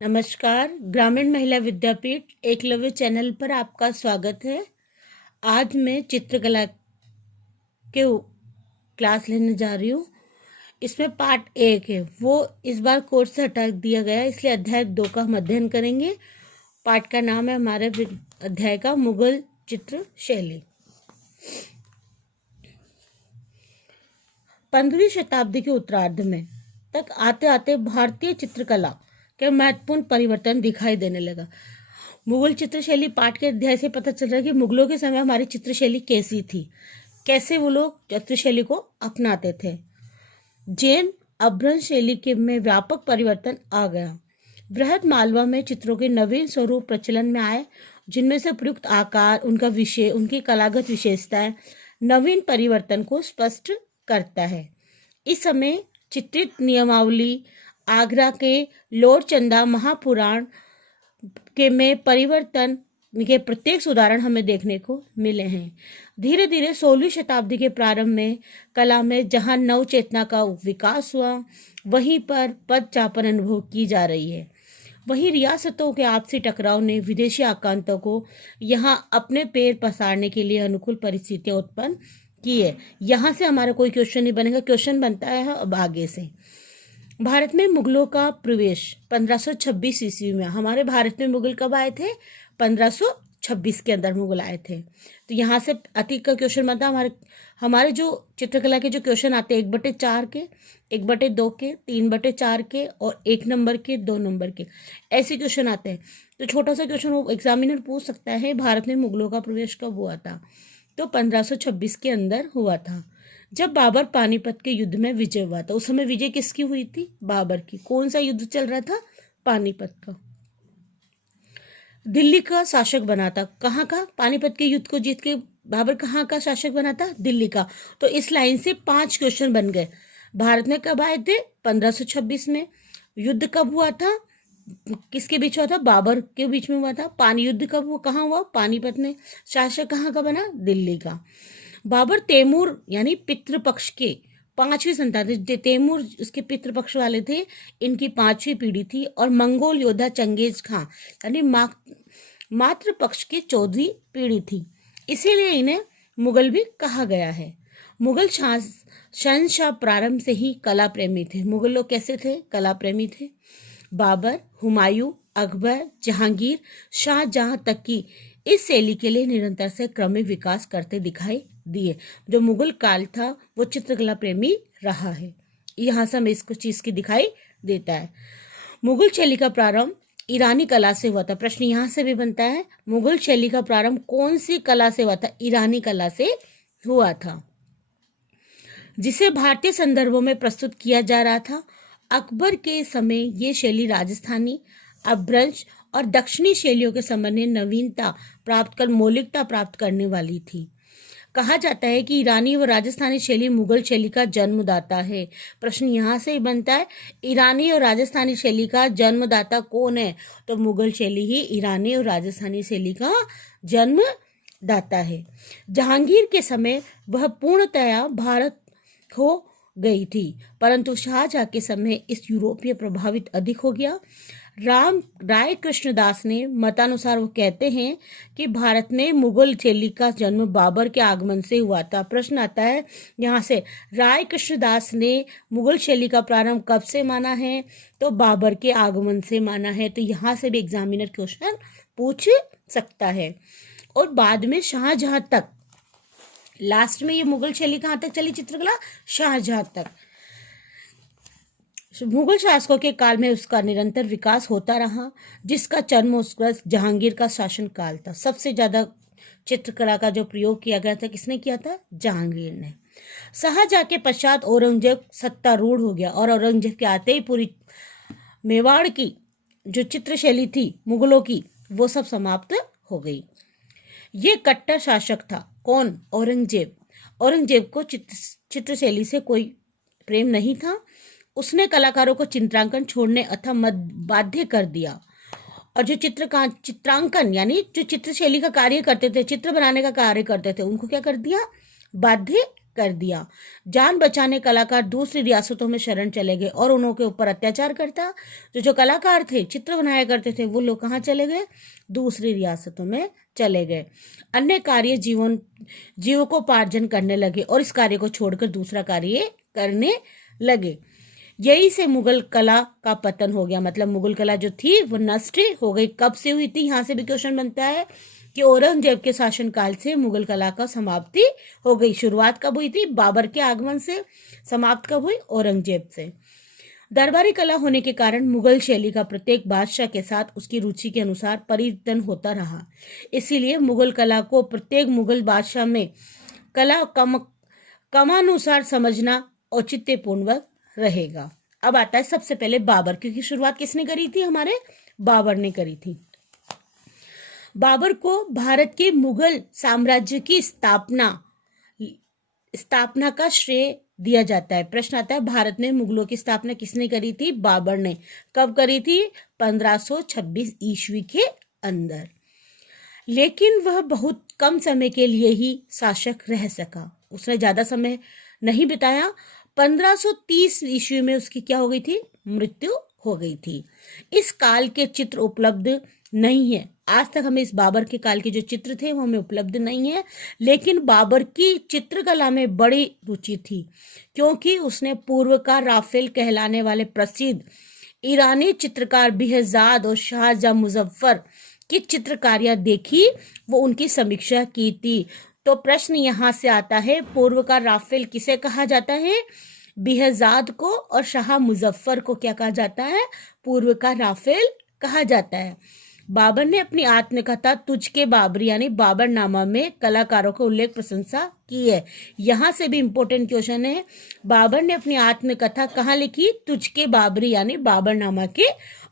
नमस्कार। ग्रामीण महिला विद्यापीठ एकलव्य चैनल पर आपका स्वागत है। आज मैं चित्रकला के क्लास लेने जा रही हूँ। इसमें पार्ट 1 है, वो इस बार कोर्स से हटा दिया गया है, इसलिए अध्याय 2 का हम अध्ययन करेंगे। पाठ का नाम है हमारे अध्याय का मुगल चित्र शैली। 15वीं शताब्दी के उत्तरार्ध में तक आते आते भारतीय चित्रकला के महत्वपूर्ण परिवर्तन दिखाई देने लगा। मुगल चित्रशैली पाठ के अध्याय से पता चल रहा है कि मुगलों के समय हमारी चित्रशैली कैसी थी, कैसे वो लोग चित्रशैली को अपनाते थे। जैन अभ्रंश शैली के में व्यापक परिवर्तन आ गया। बृहद मालवा में चित्रों के नवीन स्वरूप प्रचलन में आए, जिनमें से प्रयुक्त आकार, उनका विषय, उनकी कलागत विशेषताएं नवीन परिवर्तन को स्पष्ट करता है। इस समय चित्रित नियमावली, आगरा के लोर चंदा महापुराण के में परिवर्तन के प्रत्येक उदाहरण हमें देखने को मिले हैं। धीरे धीरे 16वीं शताब्दी के प्रारंभ में कला में जहां नव चेतना का विकास हुआ, वहीं पर पद चापन अनुभव की जा रही है। वहीं रियासतों के आपसी टकराव ने विदेशी आक्रांतों को यहाँ अपने पैर पसारने के लिए अनुकूल परिस्थितियां उत्पन्न की है। यहाँ से हमारा कोई क्वेश्चन नहीं बनेगा, क्वेश्चन बनता है अब आगे से। भारत में मुगलों का प्रवेश 1526 ईस्वी में। हमारे भारत में मुगल कब आए थे? 1526 के अंदर मुगल आए थे। तो यहाँ से अतीत का क्वेश्चन बनता है। हमारे जो चित्रकला के जो क्वेश्चन आते हैं 1/4 के, 1/2 के, 3/4 के और 1 नंबर के, 2 नंबर के, ऐसे क्वेश्चन आते हैं। तो छोटा सा क्वेश्चन वो एग्जामिनर पूछ सकता है, भारत में मुगलों का प्रवेश कब हुआ था? तो 1526 के अंदर हुआ था, जब बाबर पानीपत के युद्ध में विजय हुआ था। उस समय विजय किसकी हुई थी? बाबर की। कौन सा युद्ध चल रहा था? पानीपत का। दिल्ली का शासक बना था। कहाँ का? पानीपत के युद्ध को जीत के बाबर कहाँ का शासक बना था? दिल्ली का। तो इस लाइन से 5 क्वेश्चन बन गए। भारत में कब आए थे? 1526 में। युद्ध कब हुआ था? किसके बीच हुआ था? बाबर के बीच में हुआ था। पानी युद्ध कब हुआ? कहाँ हुआ? पानीपत में। शासक कहाँ का बना? दिल्ली का। बाबर तैमूर यानी पितृपक्ष के 5वीं संतान थे। तैमूर उसके पितृपक्ष वाले थे, इनकी 5वीं पीढ़ी थी। और मंगोल योद्धा चंगेज खां यानी मातृपक्ष की 14वीं पीढ़ी थी, इसीलिए इन्हें मुगल भी कहा गया है। मुगल शहंशाह प्रारंभ से ही कला प्रेमी थे। मुगल लोग कैसे थे? कला प्रेमी थे। बाबर, हुमायूं, अकबर, जहांगीर, शाहजहां तक की इस शैली के लिए निरंतर से क्रमिक विकास करते दिखाई दिए। जो मुगल काल था वो चित्रकला प्रेमी रहा है। यहाँ से हमें इसको चीज की दिखाई देता है। मुगल शैली का प्रारंभ ईरानी कला से हुआ था। प्रश्न यहाँ से भी बनता है, मुगल शैली का प्रारंभ कौन सी कला से हुआ था? ईरानी कला से हुआ था, जिसे भारतीय संदर्भों में प्रस्तुत किया जा रहा था। अकबर के समय ये शैली राजस्थानी, अपभ्रंश और दक्षिणी शैलियों के संबंध में नवीनता प्राप्त कर मौलिकता प्राप्त करने वाली थी। कहा जाता है कि ईरानी व राजस्थानी शैली मुगल शैली का जन्मदाता है। प्रश्न यहाँ से ही बनता है, ईरानी और राजस्थानी शैली का जन्मदाता कौन है? तो मुगल शैली ही ईरानी और राजस्थानी शैली का जन्मदाता है। जहांगीर के समय वह पूर्णतया भारत हो गई थी, परंतु शाहजहां के समय इस यूरोपीय प्रभावित अधिक हो गया। राय कृष्णदास ने मतानुसार वो कहते हैं कि भारत में मुगल शैली का जन्म बाबर के आगमन से हुआ था। प्रश्न आता है यहाँ से, राय कृष्णदास ने मुगल शैली का प्रारंभ कब से माना है? तो बाबर के आगमन से माना है। तो यहाँ से भी एग्जामिनर क्वेश्चन पूछ सकता है। और बाद में शाहजहां तक, लास्ट में ये मुगल शैली कहाँ तक चली चित्रकला? शाहजहां तक। मुगल शासकों के काल में उसका निरंतर विकास होता रहा, जिसका जन्म उसका जहांगीर का शासन काल था। सबसे ज्यादा चित्रकला का जो प्रयोग किया गया था किसने किया था? जहांगीर ने। शाहजहां के पश्चात औरंगजेब सत्तारूढ़ हो गया, और औरंगजेब के आते ही पूरी मेवाड़ की जो चित्रशैली थी मुगलों की, वो सब समाप्त हो गई। ये कट्टर शासक था। कौन? औरंगजेब। औरंगजेब को चित्रशैली से कोई प्रेम नहीं था। उसने कलाकारों को चित्रांकन छोड़ने अथवा बाध्य कर दिया, और जो चित्रांकन यानी जो चित्रशैली का कार्य करते थे, चित्र बनाने का कार्य करते थे, उनको क्या कर दिया? बाध्य कर दिया। जान बचाने कलाकार दूसरी रियासतों में शरण चले गए और उनके ऊपर अत्याचार करता। जो कलाकार थे, चित्र बनाया करते थे, वो लोग कहाँ चले गए? दूसरी रियासतों में चले गए। अन्य कार्य जीविकोपार्जन करने लगे और इस कार्य को छोड़कर दूसरा कार्य करने लगे। यही से मुगल कला का पतन हो गया। मतलब मुगल कला जो थी वो नष्ट हो गई। कब से हुई थी? यहाँ से भी क्वेश्चन बनता है कि औरंगजेब के शासनकाल से मुगल कला का समाप्ति हो गई। शुरुआत कब हुई थी? बाबर के आगमन से। समाप्त कब हुई? औरंगजेब से। दरबारी कला होने के कारण मुगल शैली का प्रत्येक बादशाह के साथ उसकी रुचि के अनुसार परिवर्तन होता रहा। इसीलिए मुगल कला को प्रत्येक मुगल बादशाह में कला क्रमानुसार समझना औचित्यपूर्ण रहेगा। अब आता है सबसे पहले बाबर, क्योंकि शुरुआत किसने करी थी? हमारे बाबर ने करी थी। बाबर को भारत के मुगल साम्राज्य की स्थापना का श्रेय दिया जाता है। प्रश्न आता है, भारत में मुगलों की स्थापना किसने करी थी? बाबर ने। कब करी थी? 1526 ईस्वी के अंदर। लेकिन वह बहुत कम समय के लिए ही शासक रह सका, उसने ज्यादा समय नहीं बिताया। 1530 ईस्वी में उसकी क्या हो गई थी? मृत्यु हो गई थी। इस काल के चित्र उपलब्ध नहीं है। आज तक हमें इस बाबर के काल के जो चित्र थे वो हमें उपलब्ध नहीं है। लेकिन बाबर की चित्रकला में बड़ी रुचि थी, क्योंकि उसने पूर्व का राफेल कहलाने वाले प्रसिद्ध ईरानी चित्रकार बेहजाद और शाहजहां मुजफ्फर की चित्रकारियां देखी, वो उनकी समीक्षा की थी। तो प्रश्न यहाँ से आता है, पूर्व का राफेल किसे कहा जाता है? बेहजाद को। और शाह मुजफ्फर को क्या कहा जाता है? पूर्व का राफेल कहा जाता है। बाबर ने अपनी आत्मकथा तुझ के बाबरी यानी बाबरनामा में कलाकारों का उल्लेख प्रशंसा की है। यहाँ से भी इंपॉर्टेंट क्वेश्चन है, बाबर ने अपनी आत्मकथा कहाँ लिखी? तुझ के बाबरी यानी बाबरनामा के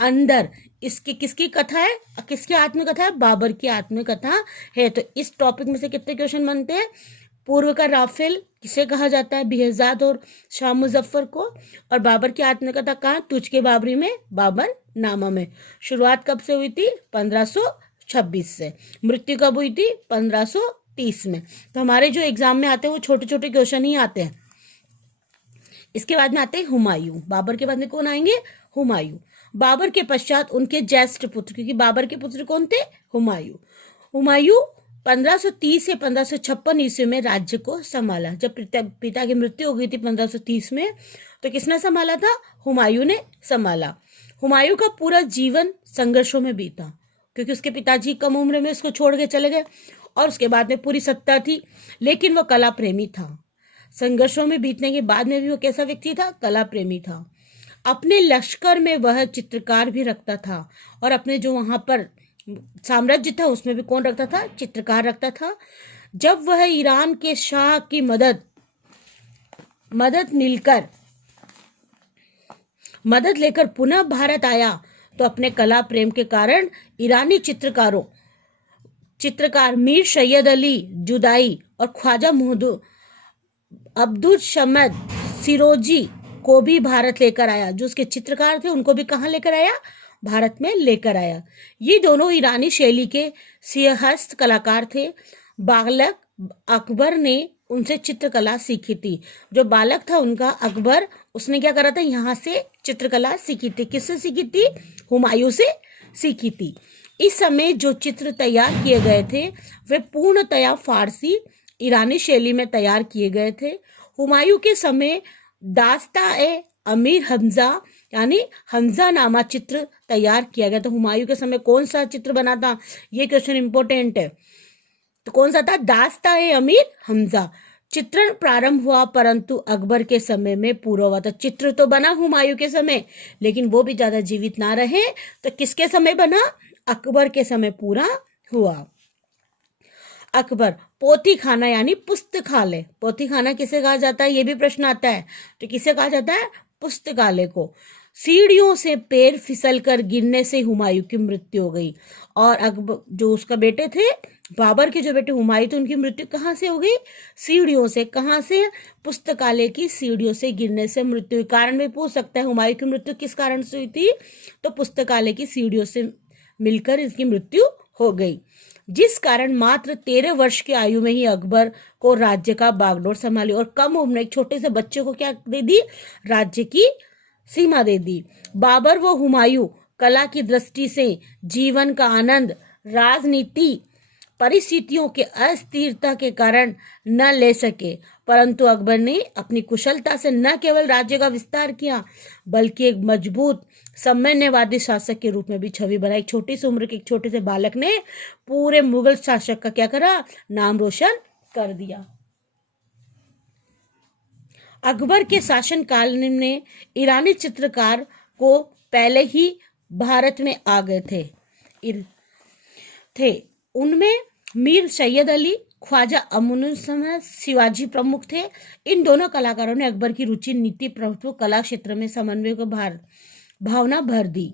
अंदर। इसकी किसकी कथा है? किसकी आत्मकथा है? बाबर की आत्मकथा है। तो इस टॉपिक में से कितने क्वेश्चन बनते हैं? पूर्व का राफेल किसे कहा जाता है? बेहजाद और शाह मुजफ्फर को। और बाबर की आत्मकथा कहाँ? तुझ के बाबरी में, बाबर नामा में। शुरुआत कब से हुई थी? 1526 से। मृत्यु कब हुई थी? 1530 में। तो हमारे जो एग्जाम में आते हैं वो छोटे छोटे क्वेश्चन ही आते हैं। इसके बाद में आते हैं हुमायूं। बाबर के बाद में कौन आएंगे? हुमायूं। बाबर के पश्चात उनके ज्येष्ठ पुत्र, क्योंकि बाबर के पुत्र कौन थे? हुमायूं। हुमायूं 1530 से 1556 ईस्वी में राज्य को संभाला। जब पिता की मृत्यु हो गई थी 1530 में, तो किसने संभाला था? हुमायूं ने संभाला। हुमायूं का पूरा जीवन संघर्षों में बीता, क्योंकि उसके पिताजी कम उम्र में उसको छोड़ के चले गए और उसके बाद में पूरी सत्ता थी। लेकिन वो कला प्रेमी था। संघर्षों में बीतने के बाद में भी वो कैसा व्यक्ति था? कला प्रेमी था। अपने लश्कर में वह चित्रकार भी रखता था, और अपने जो वहां पर साम्राज्य था उसमें भी कौन रखता था? चित्रकार रखता था। जब वह ईरान के शाह की मदद लेकर पुनः भारत आया, तो अपने कला प्रेम के कारण ईरानी चित्रकार मीर सैयद अली जुदाई और ख्वाजा अब्दुल शमद सिरोजी को भी भारत लेकर आया। जो उसके चित्रकार थे उनको भी कहाँ लेकर आया? भारत में लेकर आया। ये दोनों ईरानी शैली के सिंहस्थ कलाकार थे। बालक अकबर ने उनसे चित्रकला सीखी थी। जो बालक था उनका अकबर, उसने क्या करा था? यहाँ से चित्रकला सीखी थी। किससे सीखी थी? हुमायूं से सीखी थी। इस समय जो चित्र तैयार किए गए थे वे पूर्णतया फारसी ईरानी शैली में तैयार किए गए थे। हुमायूं के समय दास्ताए अमीर हमजा यानी हमजा नामा चित्र तैयार किया गया। तो हुमायूं के समय कौन सा चित्र बना था? ये क्वेश्चन इंपॉर्टेंट है। तो कौन सा था? दास्ताए अमीर हमजा। चित्रण प्रारंभ हुआ, परंतु अकबर के समय में पूरा हुआ था। चित्र तो बना हुमायूं के समय, लेकिन वो भी ज्यादा जीवित ना रहे, तो किसके समय बना? अकबर के समय पूरा हुआ। अकबर पोथी खाना यानी पुस्तकालय। पोथी खाना किसे कहा जाता है? ये भी प्रश्न आता है। तो किसे कहा जाता है? पुस्तकालय को। सीढ़ियों से पैर फिसलकर गिरने से हुमायूं की मृत्यु हो गई। और अकबर जो उसका बेटे थे, बाबर के जो बेटे हुमायूं थे, उनकी मृत्यु कहाँ से हो गई? सीढ़ियों से। कहाँ से? पुस्तकालय की सीढ़ियों से गिरने से मृत्यु हुई। कारण भी पूछ सकता है हुमायूं की मृत्यु किस कारण से हुई थी? तो पुस्तकालय की सीढ़ियों से मिलकर इसकी मृत्यु हो गई। जिस कारण मात्र 13 वर्ष की आयु में ही अकबर को राज्य का बागडोर संभाली और कम उम्र में एक छोटे से बच्चे को क्या दे दी, राज्य की सीमा दे दी। बाबर व हुमायूं कला की दृष्टि से जीवन का आनंद राजनीति परिस्थितियों के अस्थिरता के कारण न ले सके, परंतु अकबर ने अपनी कुशलता से न केवल राज्य का विस्तार किया बल्कि एक मजबूत साम्यवादी शासक के रूप में भी छवि बनाई। छोटी सी उम्र के एक छोटे से बालक ने पूरे मुगल शासक का क्या करा, नाम रोशन कर दिया। अकबर के शासन काल में ईरानी चित्रकार को पहले ही भारत में आ गए थे। उनमें मीर सैयद अली, ख्वाजा अमीनुद्दीन शिवाजी प्रमुख थे। इन दोनों कलाकारों ने अकबर की रुचि, नीति, प्रभुत्व, कला क्षेत्र में समन्वय को भावना भर दी।